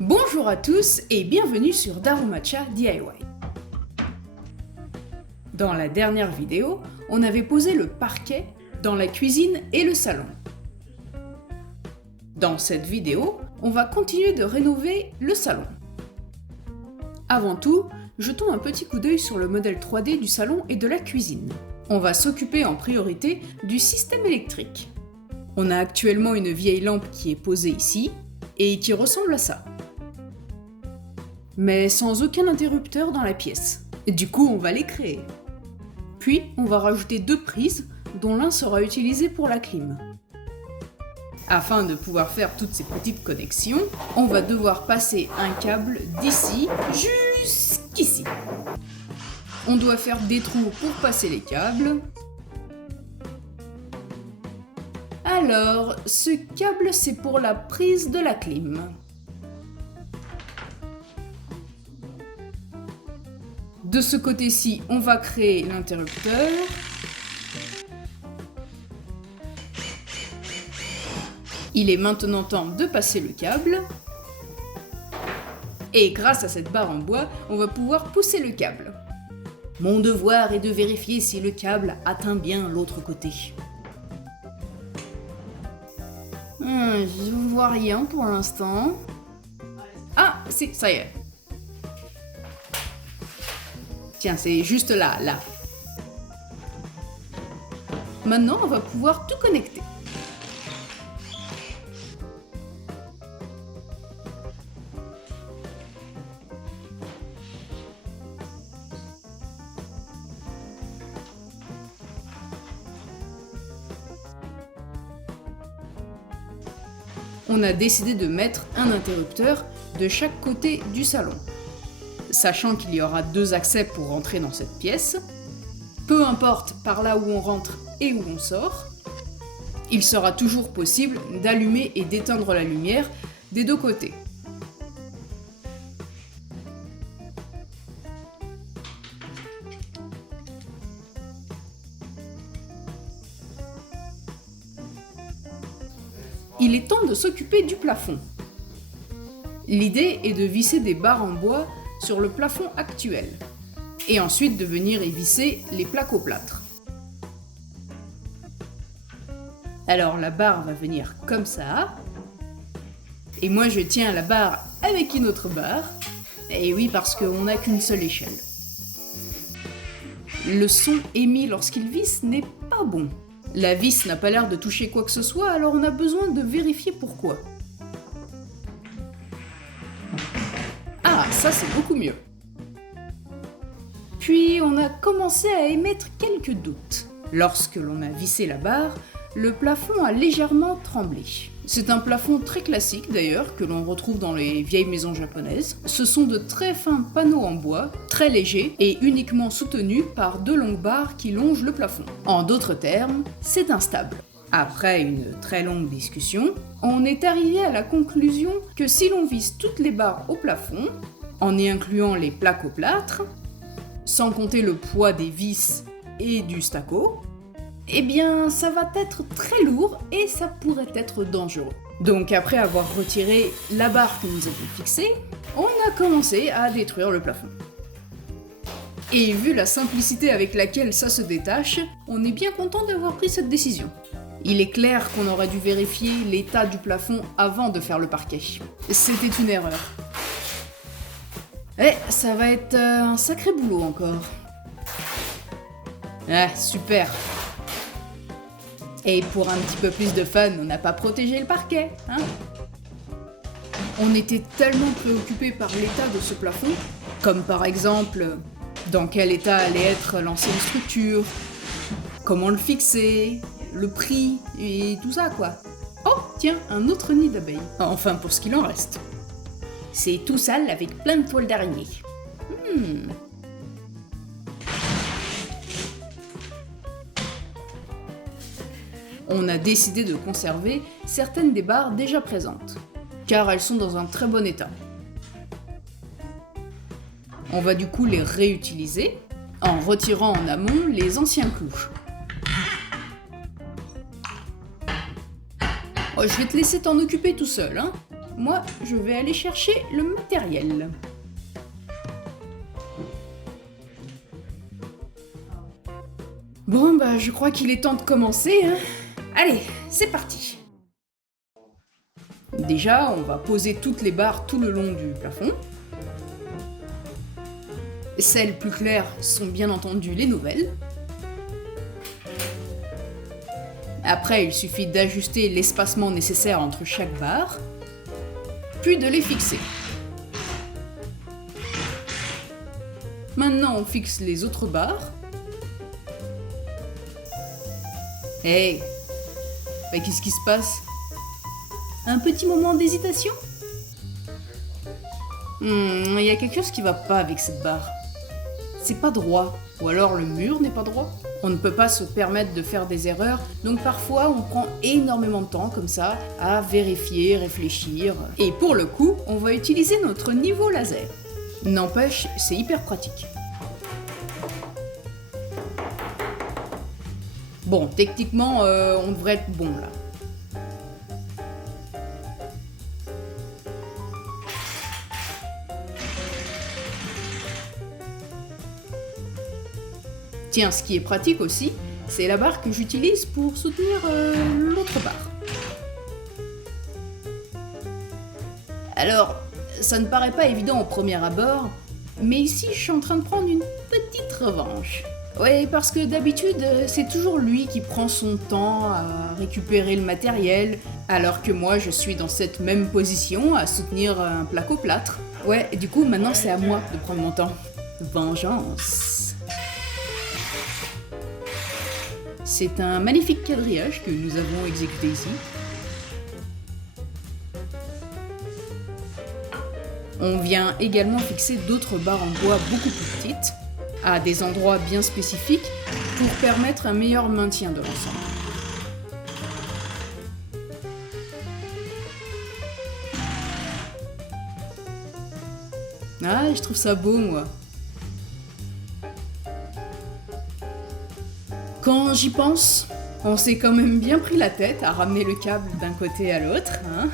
Bonjour à tous et bienvenue sur Darumacha DIY. Dans la dernière vidéo, on avait posé le parquet dans la cuisine et le salon. Dans cette vidéo, on va continuer de rénover le salon. Avant tout, jetons un petit coup d'œil sur le modèle 3D du salon et de la cuisine. On va s'occuper en priorité du système électrique. On a actuellement une vieille lampe qui est posée ici et qui ressemble à ça. Mais sans aucun interrupteur dans la pièce. Du coup, on va les créer. Puis, on va rajouter 2 prises, dont l'un sera utilisé pour la clim. Afin de pouvoir faire toutes ces petites connexions, on va devoir passer un câble d'ici jusqu'ici. On doit faire des trous pour passer les câbles. Alors, ce câble, c'est pour la prise de la clim. De ce côté-ci, on va créer l'interrupteur. Il est maintenant temps de passer le câble. Et grâce à cette barre en bois, on va pouvoir pousser le câble. Mon devoir est de vérifier si le câble atteint bien l'autre côté. Je ne vois rien pour l'instant. Ah, si, ça y est. Tiens, c'est juste là. Maintenant, on va pouvoir tout connecter. On a décidé de mettre un interrupteur de chaque côté du salon. Sachant qu'il y aura 2 accès pour rentrer dans cette pièce, peu importe par là où on rentre et où on sort, il sera toujours possible d'allumer et d'éteindre la lumière des 2 côtés. Il est temps de s'occuper du plafond. L'idée est de visser des barres en bois sur le plafond actuel, et ensuite de venir y visser les plaques au plâtre. Alors la barre va venir comme ça, et moi je tiens la barre avec une autre barre, et oui parce qu'on n'a qu'une seule échelle. Le son émis lorsqu'il visse n'est pas bon. La vis n'a pas l'air de toucher quoi que ce soit, alors on a besoin de vérifier pourquoi. Ah, ça c'est beaucoup mieux. Puis on a commencé à émettre quelques doutes. Lorsque l'on a vissé la barre, le plafond a légèrement tremblé. C'est un plafond très classique d'ailleurs, que l'on retrouve dans les vieilles maisons japonaises. Ce sont de très fins panneaux en bois, très légers et uniquement soutenus par 2 longues barres qui longent le plafond. En d'autres termes, c'est instable. Après une très longue discussion, on est arrivé à la conclusion que si l'on visse toutes les barres au plafond, en y incluant les plaques au plâtre, sans compter le poids des vis et du stucco, eh bien ça va être très lourd et ça pourrait être dangereux. Donc après avoir retiré la barre que nous avions fixée, on a commencé à détruire le plafond. Et vu la simplicité avec laquelle ça se détache, on est bien content d'avoir pris cette décision. Il est clair qu'on aurait dû vérifier l'état du plafond avant de faire le parquet. C'était une erreur. Eh, ça va être un sacré boulot encore. Ah, super. Et pour un petit peu plus de fun, on n'a pas protégé le parquet, hein? On était tellement préoccupés par l'état de ce plafond, comme par exemple, dans quel état allait être l'ancienne structure, comment le fixer, le prix, et tout ça quoi. Oh, tiens, un autre nid d'abeilles. Enfin, pour ce qu'il en reste. C'est tout sale avec plein de toiles d'araignée. On a décidé de conserver certaines des barres déjà présentes, car elles sont dans un très bon état. On va du coup les réutiliser en retirant en amont les anciens clous. Oh, je vais te laisser t'en occuper tout seul, hein. Moi, je vais aller chercher le matériel. Bon, bah, je crois qu'il est temps de commencer, hein. Allez, c'est parti. Déjà, on va poser toutes les barres tout le long du plafond. Celles plus claires sont bien entendu les nouvelles. Après, il suffit d'ajuster l'espacement nécessaire entre chaque barre, puis de les fixer. Maintenant, on fixe les autres barres. Hey, mais qu'est-ce qui se passe? Un petit moment d'hésitation? Il y a quelque chose qui va pas avec cette barre. C'est pas droit, ou alors le mur n'est pas droit. On ne peut pas se permettre de faire des erreurs, donc parfois on prend énormément de temps comme ça à vérifier, réfléchir. Et pour le coup, on va utiliser notre niveau laser. N'empêche, c'est hyper pratique. Bon, techniquement, on devrait être bon là. Tiens, ce qui est pratique aussi, c'est la barre que j'utilise pour soutenir l'autre barre. Alors, ça ne paraît pas évident au premier abord, mais ici je suis en train de prendre une petite revanche. Oui, parce que d'habitude, c'est toujours lui qui prend son temps à récupérer le matériel, alors que moi je suis dans cette même position à soutenir un placo-plâtre. Ouais, et du coup maintenant c'est à moi de prendre mon temps. Vengeance. C'est un magnifique quadrillage que nous avons exécuté ici. On vient également fixer d'autres barres en bois beaucoup plus petites, à des endroits bien spécifiques, pour permettre un meilleur maintien de l'ensemble. Ah, je trouve ça beau, moi. Quand j'y pense, on s'est quand même bien pris la tête à ramener le câble d'un côté à l'autre, hein.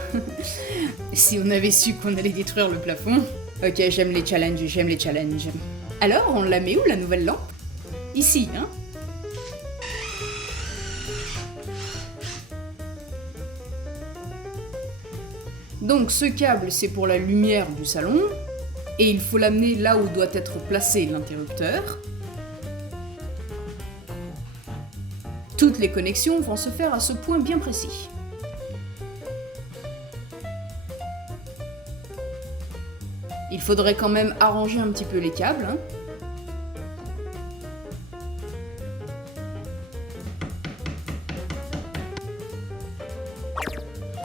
Si on avait su qu'on allait détruire le plafond. Ok, j'aime les challenges, j'aime les challenges. Alors, on la met où, la nouvelle lampe? Ici, hein. Donc ce câble, c'est pour la lumière du salon, et il faut l'amener là où doit être placé l'interrupteur. Toutes les connexions vont se faire à ce point bien précis. Il faudrait quand même arranger un petit peu les câbles, hein.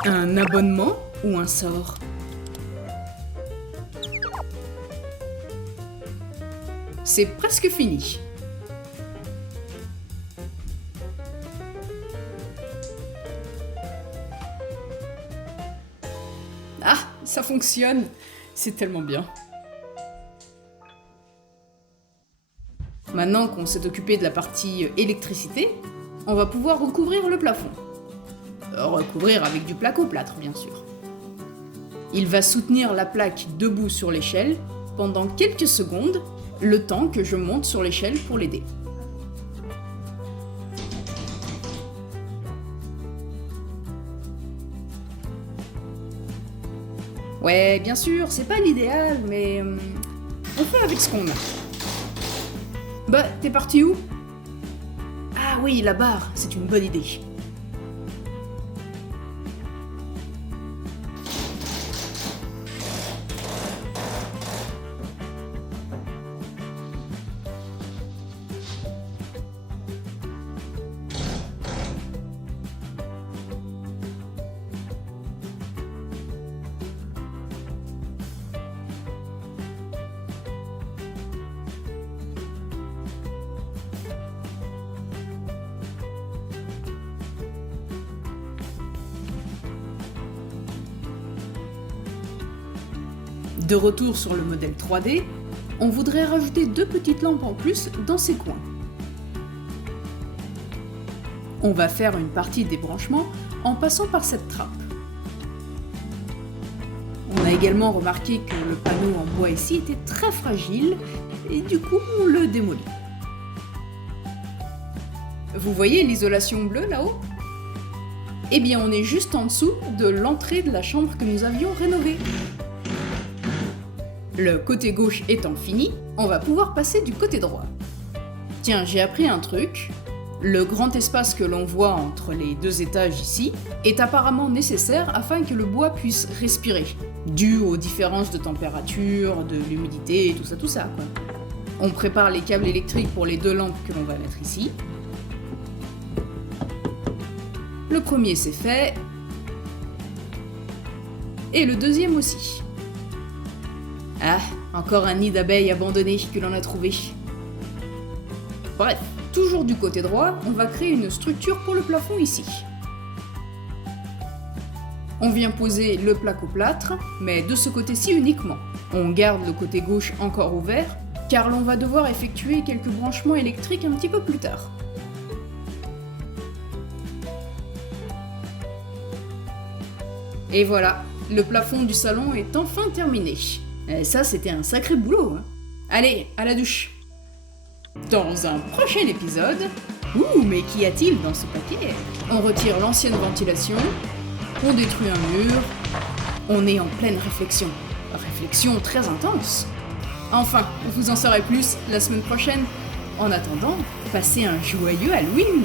Un abonnement ou un sort? C'est presque fini. Ah, ça fonctionne! C'est tellement bien. Maintenant qu'on s'est occupé de la partie électricité, on va pouvoir recouvrir le plafond. Recouvrir avec du placo-plâtre, bien sûr. Il va soutenir la plaque debout sur l'échelle pendant quelques secondes, le temps que je monte sur l'échelle pour l'aider. Ouais, bien sûr, c'est pas l'idéal, mais on fait avec ce qu'on a. Bah, t'es parti où? Ah oui, la barre, c'est une bonne idée. De retour sur le modèle 3D, on voudrait rajouter 2 petites lampes en plus dans ces coins. On va faire une partie des branchements en passant par cette trappe. a également remarqué que le panneau en bois ici était très fragile, et du coup on le démolit. Vous voyez l'isolation bleue là-haut ? Eh bien on est juste en dessous de l'entrée de la chambre que nous avions rénovée. Le côté gauche étant fini, on va pouvoir passer du côté droit. Tiens, j'ai appris un truc. Le grand espace que l'on voit entre les deux étages ici est apparemment nécessaire afin que le bois puisse respirer, dû aux différences de température, de l'humidité, tout ça quoi. On prépare les câbles électriques pour les deux lampes que l'on va mettre ici. Le premier c'est fait. Et le deuxième aussi. Ah, encore un nid d'abeilles abandonné que l'on a trouvé. Bref, toujours du côté droit, on va créer une structure pour le plafond ici. On vient poser le placo-plâtre, mais de ce côté-ci uniquement. On garde le côté gauche encore ouvert, car l'on va devoir effectuer quelques branchements électriques un petit peu plus tard. Et voilà, le plafond du salon est enfin terminé. Et ça, c'était un sacré boulot, hein. Allez, à la douche. Dans un prochain épisode... Ouh, mais qu'y a-t-il dans ce paquet ? On retire l'ancienne ventilation, on détruit un mur, on est en pleine réflexion. Réflexion très intense. Enfin, vous en saurez plus la semaine prochaine. En attendant, passez un joyeux Halloween !